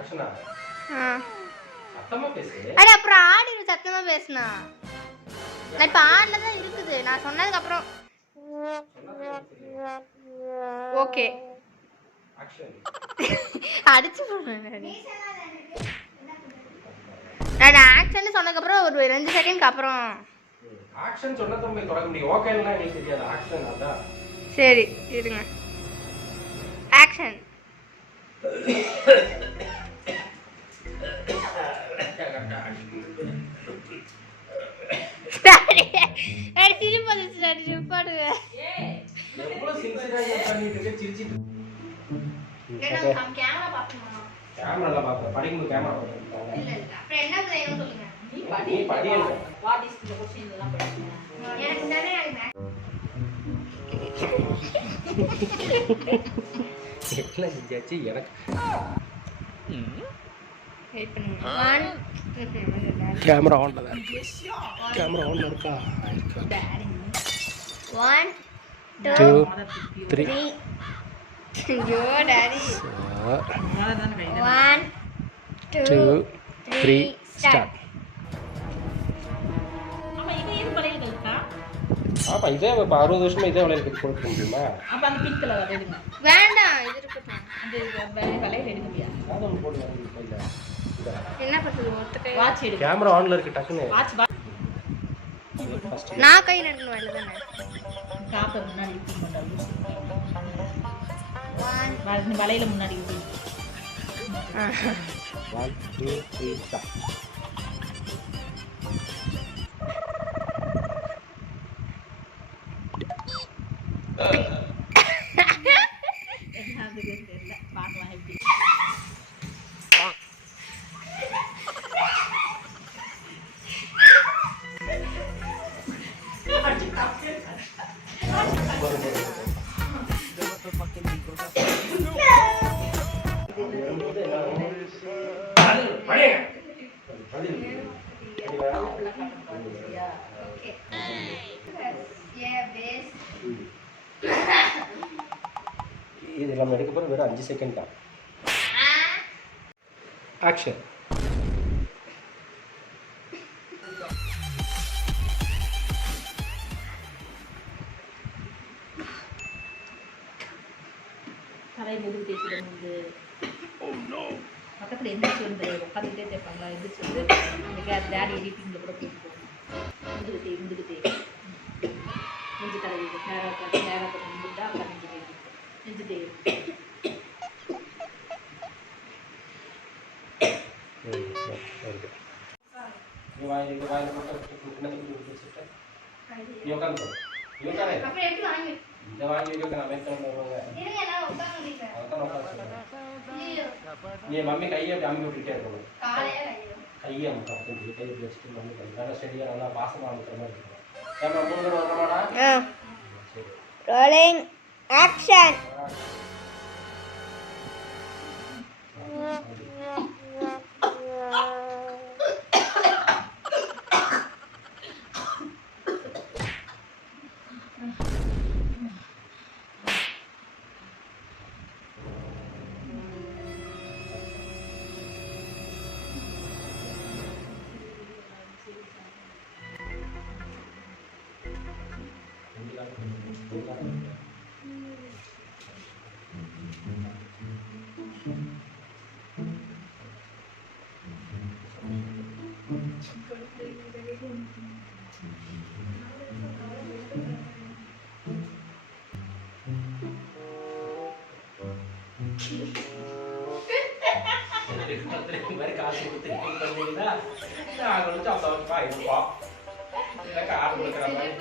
ஆக்ஷனா சத்தமா பேசு. அட அப்புறம் ஆடி சத்தமா பேசுனா. நான் இப்ப ஆட்ல தான் இருக்குது. நான் சொன்னதுக்கு அப்புறம் ஓகே. ஆக்ஷன். அடிச்சு போறேன். நான் ஆக்ஷன் சொன்னதுக்கு அப்புறம் ஒரு 2 செகண்ட்க்கு அப்புறம் ஆக்ஷன் சொன்னத போய் தொடங்க முடியும். ஓகேன்னா எனக்கு தெரியாது. ஆக்ஷன் அதான். சரி இருங்க. ஆக்ஷன். கேமரா ஆன்ல தான். கேமரா ஆன்ல இருக்கா? 1 2 3 ஐயோ டாடி 1 2 3 ஸ்டார்ட். ஆமா இதே 60 வருஷமா இதே வளையல் கட்டி கொடுக்க முடியுமா? அப்ப அந்த பிங்க் கலர் எடுங்க. வேண்டாம் இது இருக்கட்டும். அந்த வளையல் எடுங்க பியா. அதோட போடு கையில. என்ன பண்றது ஒருத்தே வாட்ச் எடுங்க. கேமரா ஆன்ல இருக்கு டக்குனு. வாட்ச் நான் கையில எடுக்கணும் இல்ல தானே. காப்ப முன்னாடி இழுத்து போடுங்க. 1 வளையல முன்னாடி இழுத்து. 1 2 3 ஸ்டார்ட். இது நம்ம எடுக்க போற வெறும் 5 செகண்ட் தான். ஆக்ஷன். தலை முதுகு தேய்ச்சிடும் போது பக்கத்தில் எந்திரிச்சு வந்து உட்காந்துட்டே தேய்ப்பாங்களா? எந்திரிச்சு வந்து இந்த டேடி எடிட்டிங்கில் கூட போயிட்டு போகணும். முதுகு தேய் நெஞ்சு தலை நேராக முந்துட்டா அப்போ நெஞ்சு தேய் நீ மம்மி கையை அம்மி விட்டுட்டே இருக்கணும். கையை அமுக்க கை வச்சுட்டு மம்மி கை நல்லா செடியாக நல்லா பாசமாக அமுக்கிற மாதிரி இருக்கணும். கேமரா 3 தடவை வரமாடா. Rolling action. காசு கொடுத்து பண்ணீங்கன்னா நாங்கள் வந்து அப்போ இருப்போம். காசு கொடுக்குற மாதிரி